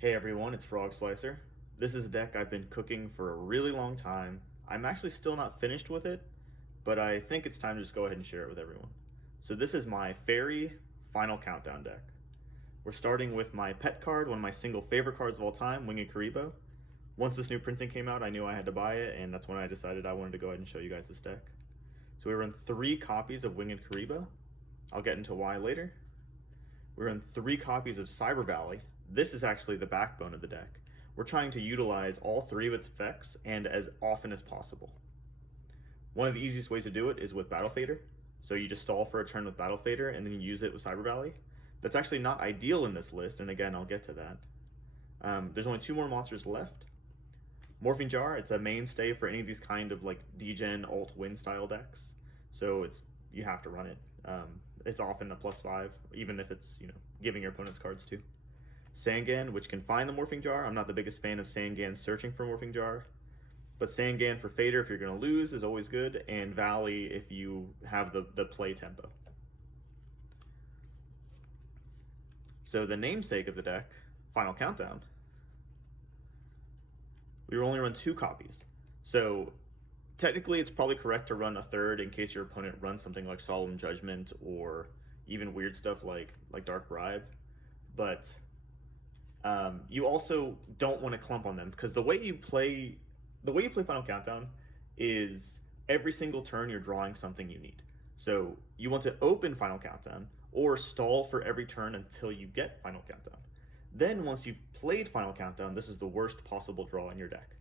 Hey everyone, it's Frog Slicer. This is a deck I've been cooking for a really long time. I'm actually still not finished with it, but I think it's time to just go ahead and share it with everyone. So this is my Fairy Final Countdown deck. We're starting with my pet card, one of my single favorite cards of all time, Winged Kuriboh. Once this new printing came out, I knew I had to buy it, and that's when I decided I wanted to go ahead and show you guys this deck. So we run 3 copies of Winged Kuriboh. I'll get into why later. We run 3 copies of Cyber Valley. This is actually the backbone of the deck. We're trying to utilize all 3 of its effects and as often as possible. One of the easiest ways to do it is with Battle Fader. So you just stall for a turn with Battle Fader and then you use it with Cyber Valley. That's actually not ideal in this list, and again, I'll get to that. There's only 2 more monsters left. Morphing Jar, it's a mainstay for any of these kind of like degen alt win style decks. So you have to run it. It's often a +5, even if it's giving your opponent's cards too. Sangan, which can find the Morphing Jar. I'm not the biggest fan of Sangan searching for Morphing Jar, but Sangan for Fader if you're going to lose is always good, and Valley if you have the play tempo. So the namesake of the deck, Final Countdown, we only run 2 copies. So technically it's probably correct to run a third in case your opponent runs something like Solemn Judgment or even weird stuff like Dark Bribe, but you also don't want to clump on them, because the way you play Final Countdown is every single turn you're drawing something you need. So you want to open Final Countdown or stall for every turn until you get Final Countdown. Then once you've played Final Countdown, this is the worst possible draw in your deck.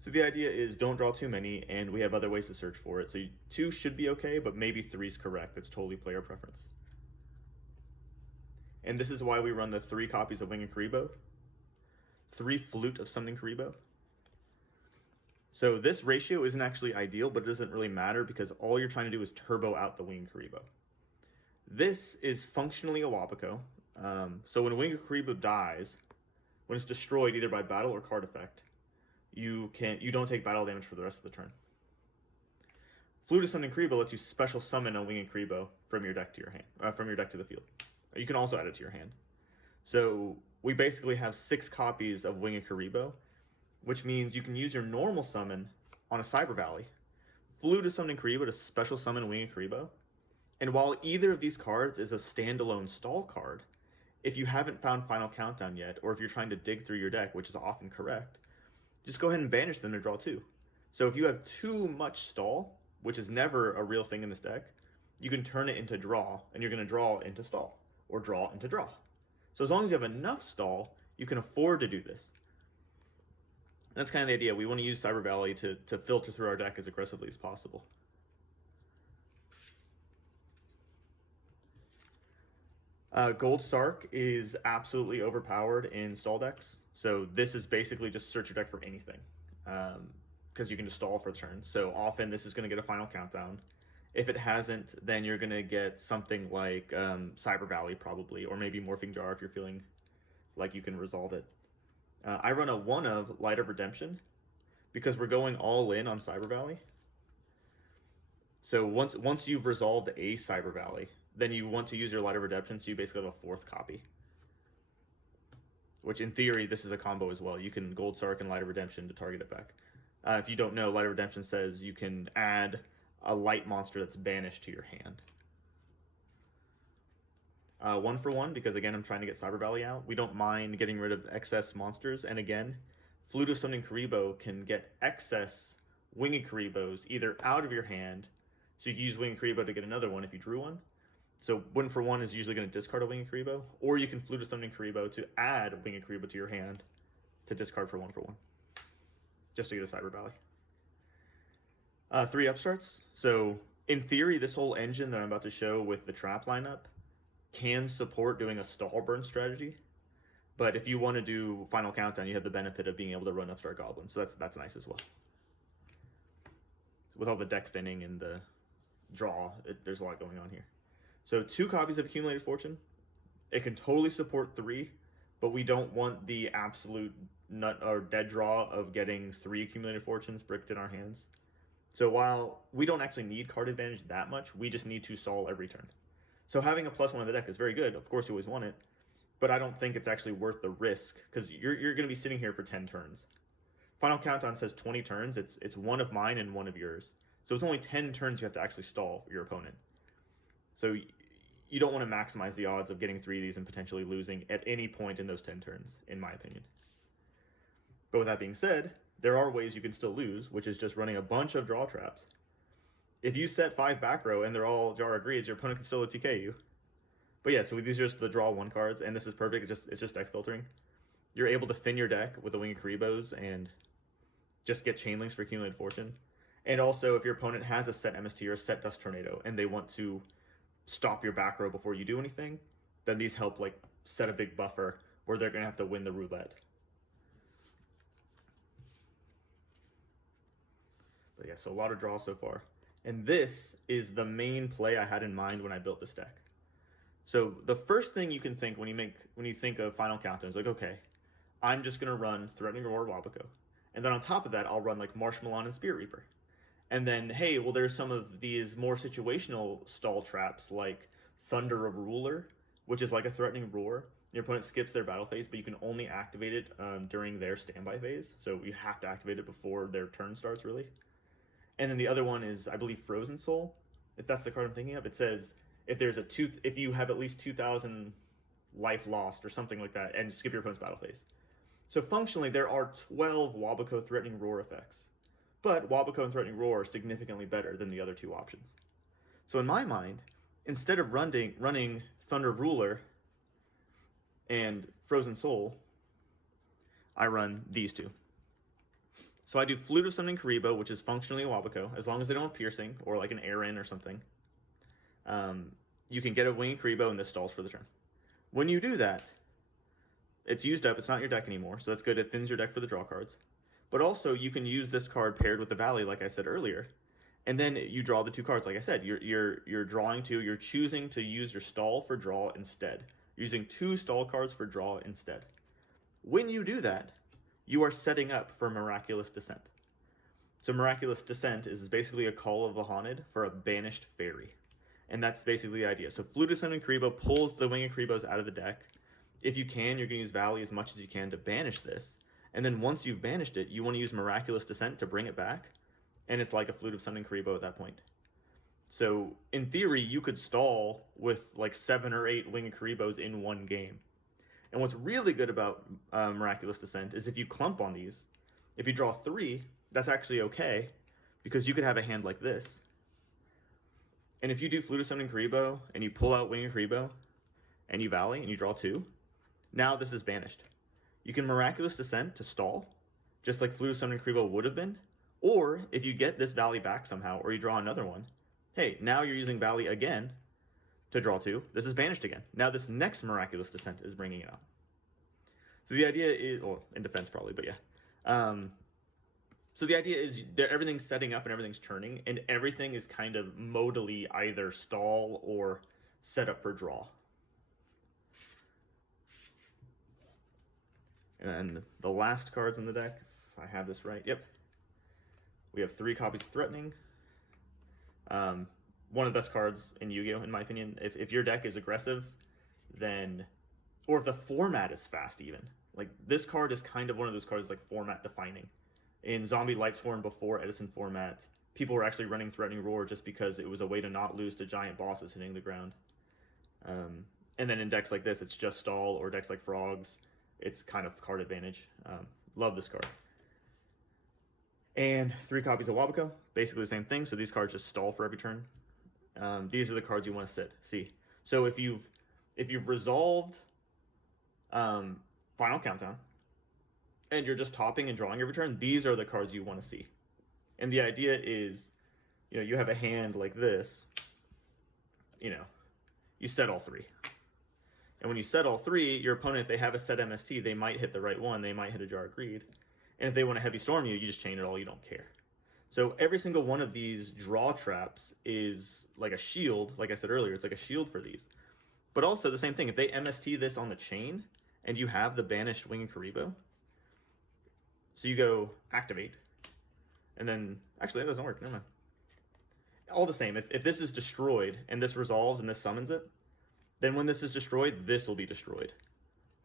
So the idea is don't draw too many, and we have other ways to search for it. So 2 should be okay, but maybe 3 is correct. It's totally player preference. And this is why we run the 3 copies of Winged Kuriboh, 3 Flute of Summoning Kuriboh. So this ratio isn't actually ideal, but it doesn't really matter because all you're trying to do is turbo out the Winged Kuriboh. This is functionally a Wabico. So when Winged Kuriboh dies, when it's destroyed either by battle or card effect, you don't take battle damage for the rest of the turn. Flute of Summoning Kuriboh lets you special summon a Winged Kuriboh from your deck to your hand, from your deck to the field. You can also add it to your hand. So we basically have 6 copies of Winged Kuriboh, which means you can use your normal summon on a Cyber Valley, Flute of Summoning Kuriboh to special summon Winged Kuriboh, and while either of these cards is a standalone stall card, if you haven't found Final Countdown yet, or if you're trying to dig through your deck, which is often correct, just go ahead and banish them to draw 2. So if you have too much stall, which is never a real thing in this deck, you can turn it into draw, and you're going to draw into stall, or draw into draw. So as long as you have enough stall, you can afford to do this. And that's kind of the idea. We want to use Cyber Valley to filter through our deck as aggressively as possible. Gold Sark is absolutely overpowered in stall decks. So this is basically just search your deck for anything, because you can just stall for the turn. So often this is going to get a Final Countdown. If it hasn't, then you're going to get something like Cyber Valley probably, or maybe Morphing Jar if you're feeling like you can resolve it. I run a 1 of Light of Redemption because we're going all in on Cyber Valley. So once you've resolved a Cyber Valley, then you want to use your Light of Redemption, so you basically have a 4th copy. Which in theory, this is a combo as well. You can Gold Sark and Light of Redemption to target it back. If you don't know, Light of Redemption says you can add a light monster that's banished to your hand. 1 for 1, because again, I'm trying to get Cyber Valley out. We don't mind getting rid of excess monsters, and again, Flute of Summoning Kuriboh can get excess Winged Kuribohs either out of your hand, so you can use Winged Kuriboh to get another one if you drew one. So 1 for 1 is usually going to discard a Winged Kuriboh, or you can Flute of Summoning Kuriboh to add a Winged Kuriboh to your hand to discard for 1 for 1, just to get a Cyber Valley. 3 upstarts. So in theory, this whole engine that I'm about to show with the trap lineup can support doing a stall burn strategy. But if you want to do Final Countdown, you have the benefit of being able to run upstart goblins. So that's nice as well. With all the deck thinning and the draw, there's a lot going on here. So 2 copies of Accumulated Fortune. It can totally support 3, but we don't want the absolute nut or dead draw of getting 3 Accumulated Fortunes bricked in our hands. So while we don't actually need card advantage that much, we just need to stall every turn. So having a +1 in the deck is very good. Of course, you always want it. but I don't think it's actually worth the risk, because you're going to be sitting here for 10 turns. Final Countdown says 20 turns. It's one of mine and one of yours. So it's only 10 turns you have to actually stall your opponent. So you don't want to maximize the odds of getting 3 of these and potentially losing at any point in those 10 turns, in my opinion. But with that being said, there are ways you can still lose, which is just running a bunch of draw traps. If you set 5 back row and they're all Jar of Greeds, your opponent can still TK you. But yeah, so these are just the draw 1 cards, and this is perfect. It's just deck filtering. You're able to thin your deck with the Winged Kuribohs and just get chain links for accumulated fortune. And also, if your opponent has a set MST or a set Dust Tornado and they want to stop your back row before you do anything, then these help like set a big buffer where they're gonna have to win the roulette. But yeah, so a lot of draws so far. And this is the main play I had in mind when I built this deck. So the first thing you can think when you think of Final Countdown is like, okay, I'm just gonna run Threatening Roar Waboco. And then on top of that, I'll run like Marshmallow and Spirit Reaper. And then, hey, well, there's some of these more situational stall traps like Thunder of Ruler, which is like a Threatening Roar. Your opponent skips their battle phase, but you can only activate it during their standby phase. So you have to activate it before their turn starts, really. And then the other one is, I believe, Frozen Soul. If that's the card I'm thinking of, it says if you have at least 2,000 life lost or something like that, and skip your opponent's battle phase. So functionally, there are 12 Waboco Threatening Roar effects. But Waboco and Threatening Roar are significantly better than the other 2 options. So in my mind, instead of running Thunder of Ruler and Frozen Soul, I run these 2. So I do Flute of Summoning Kuriboh, which is functionally a Waboco, as long as they don't have Piercing or like an Aaron or something. You can get a Winged Kuriboh and this stalls for the turn. When you do that, it's used up, it's not your deck anymore, so that's good, it thins your deck for the draw cards. But also, you can use this card paired with the Valley, like I said earlier, and then you draw the 2 cards. Like I said, you're drawing 2. You're choosing to use your stall for draw instead. You're using 2 stall cards for draw instead. When you do that, you are setting up for Miraculous Descent. So Miraculous Descent is basically a Call of the Haunted for a banished fairy, and that's basically the idea. So Flute of Summoning Kuriboh pulls the Winged Kuribohs out of the deck. If you can, you're going to use Valley as much as you can to banish this. And then once you've banished it, you want to use Miraculous Descent to bring it back. And it's like a Flute of Summoning Kuriboh at that point. So in theory, you could stall with like 7 or 8 Winged Kuribohs in one game. And what's really good about Miraculous Descent is if you clump on these, if you draw 3, that's actually okay, because you could have a hand like this. And if you do Flute of Summoning Kuriboh and you pull out Winged Kuriboh and you Valley and you draw 2, now this is banished. You can Miraculous Descent to stall, just like Flute of Summoning Kuriboh would have been. Or if you get this Valley back somehow, or you draw another one, hey, now you're using Valley again to draw 2. This is banished again. Now this next Miraculous Descent is bringing it out. So the idea is, well, in defense probably, but yeah. So the idea is everything's setting up and everything's turning, and everything is kind of modally either stall or set up for draw. And the last cards in the deck, if I have this right, yep. We have 3 copies of Threatening. One of the best cards in Yu-Gi-Oh! In my opinion. If your deck is aggressive, then, or if the format is fast even. Like, this card is kind of one of those cards like format defining. In Zombie Lightsworn before Edison format, people were actually running Threatening Roar just because it was a way to not lose to giant bosses hitting the ground. And then in decks like this, it's just stall, or decks like Frogs, it's kind of card advantage. Love this card. And 3 copies of Waboco, basically the same thing. So these cards just stall for every turn. These are the cards you want to sit. See, so if you've resolved Final Countdown, and you're just topping and drawing every turn, these are the cards you want to see. And the idea is, you have a hand like this. You set all 3. And when you set all 3, your opponent, if they have a set MST, they might hit the right one, they might hit a Jar of Greed. And if they want to Heavy Storm you, you just chain it all, you don't care. So every single one of these draw traps is like a shield. Like I said earlier, it's like a shield for these. But also the same thing, if they MST this on the chain, and you have the banished Winged Kuriboh, so you go activate, and then, actually that doesn't work, never mind. All the same, if this is destroyed, and this resolves, and this summons it, then when this is destroyed, this will be destroyed.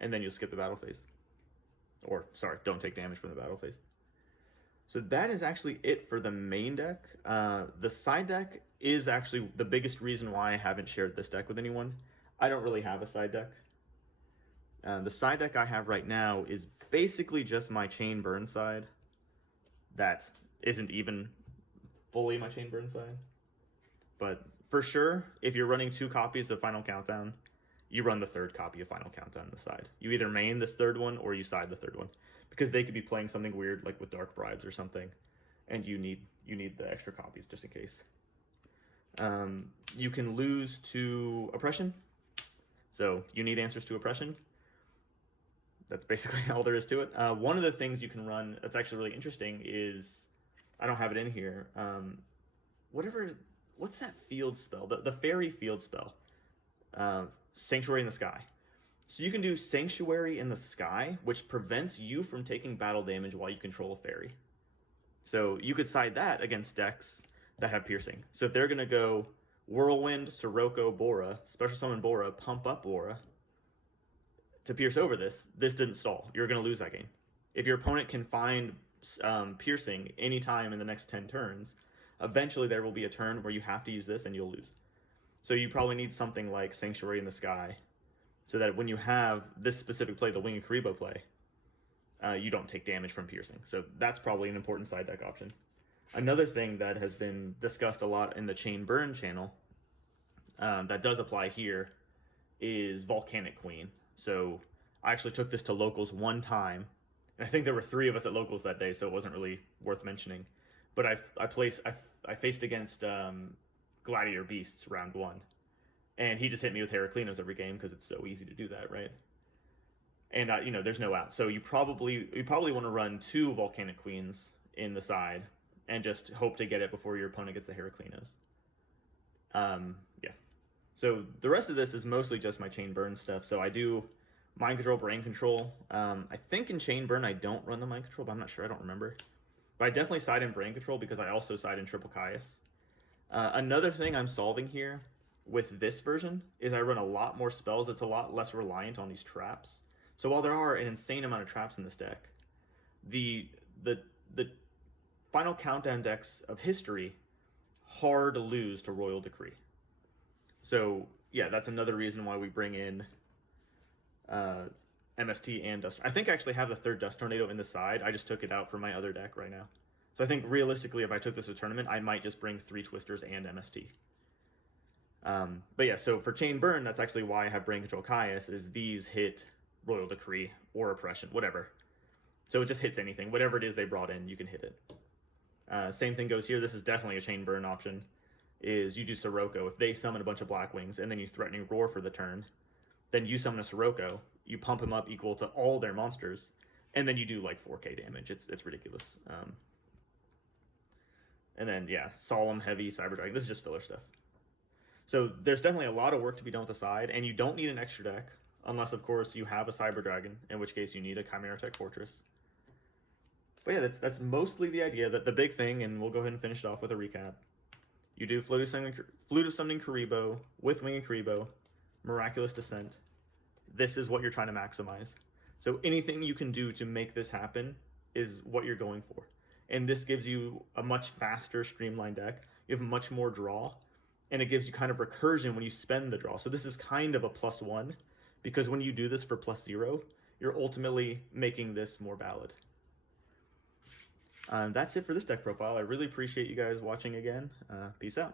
and then you'll skip the battle phase. Or, sorry, don't take damage from the battle phase. So that is actually it for the main deck. The side deck is actually the biggest reason why I haven't shared this deck with anyone. I don't really have a side deck. The side deck I have right now is basically just my Chain Burn side. That isn't even fully my Chain Burn side. But for sure, if you're running 2 copies of Final Countdown, you run the 3rd copy of Final Countdown on the side. You either main this 3rd one or you side the 3rd one, because they could be playing something weird like with Dark Bribes or something, and you need the extra copies just in case. You can lose to Oppression, so you need answers to Oppression. That's basically all there is to it. One of the things you can run that's actually really interesting is, I don't have it in here, what's that field spell? The fairy field spell. Sanctuary in the Sky. So you can do Sanctuary in the Sky, which prevents you from taking battle damage while you control a fairy. So you could side that against decks that have piercing. So if they're going to go Whirlwind, Sirocco, Bora, Special Summon Bora, pump up Bora to pierce over this didn't stall. You're going to lose that game. If your opponent can find piercing anytime in the next 10 turns, eventually there will be a turn where you have to use this and you'll lose. So you probably need something like Sanctuary in the Sky, so that when you have this specific play, the Winged Kuriboh play, you don't take damage from piercing. So that's probably an important side deck option. Another thing that has been discussed a lot in the Chain Burn channel, that does apply here, is Volcanic Queen. So I actually took this to locals one time, and I think there were 3 of us at locals that day, so it wasn't really worth mentioning. But I faced against Gladiator Beasts round 1, and he just hit me with Heraclinos every game because it's so easy to do that, right? And there's no out, so you probably want to run 2 Volcanic Queens in the side and just hope to get it before your opponent gets the Heraclinos. Yeah. So the rest of this is mostly just my Chain Burn stuff. So I do Mind Control, Brain Control. I think in Chain Burn I don't run the Mind Control, but I'm not sure. I don't remember. But I definitely side in Brain Control because I also side in Triple Caius. Another thing I'm solving here with this version is I run a lot more spells that's a lot less reliant on these traps. So while there are an insane amount of traps in this deck, the Final Countdown decks of history hard to lose to Royal Decree. So yeah, that's another reason why we bring in MST and Dust. I think I actually have the 3rd Dust Tornado in the side. I just took it out for my other deck right now. So I think realistically, if I took this to a tournament, I might just bring 3 Twisters and MST. But yeah, so for Chain Burn, that's actually why I have Brain Control Caius, is these hit Royal Decree or Oppression, whatever. So it just hits anything. Whatever it is they brought in, you can hit it. Same thing goes here. This is definitely a Chain Burn option, is you do Sirocco. If they summon a bunch of Black Wings and then you Threatening Roar for the turn, then you summon a Sirocco, you pump him up equal to all their monsters, and then you do like 4k damage. It's ridiculous. And then, yeah, Solemn, Heavy, Cyber Dragon. This is just filler stuff. So there's definitely a lot of work to be done with the side, and you don't need an extra deck, unless, of course, you have a Cyber Dragon, in which case you need a Chimera Tech Fortress. But yeah, that's mostly the idea. That the big thing, and we'll go ahead and finish it off with a recap. You do Flute of Summoning Kuriboh with Winged Kuriboh, Miraculous Descent. This is what you're trying to maximize. So anything you can do to make this happen is what you're going for. And this gives you a much faster, streamlined deck. You have much more draw, and it gives you kind of recursion when you spend the draw. So this is kind of a +1, because when you do this for +0, you're ultimately making this more valid. That's it for this deck profile. I really appreciate you guys watching again. Peace out.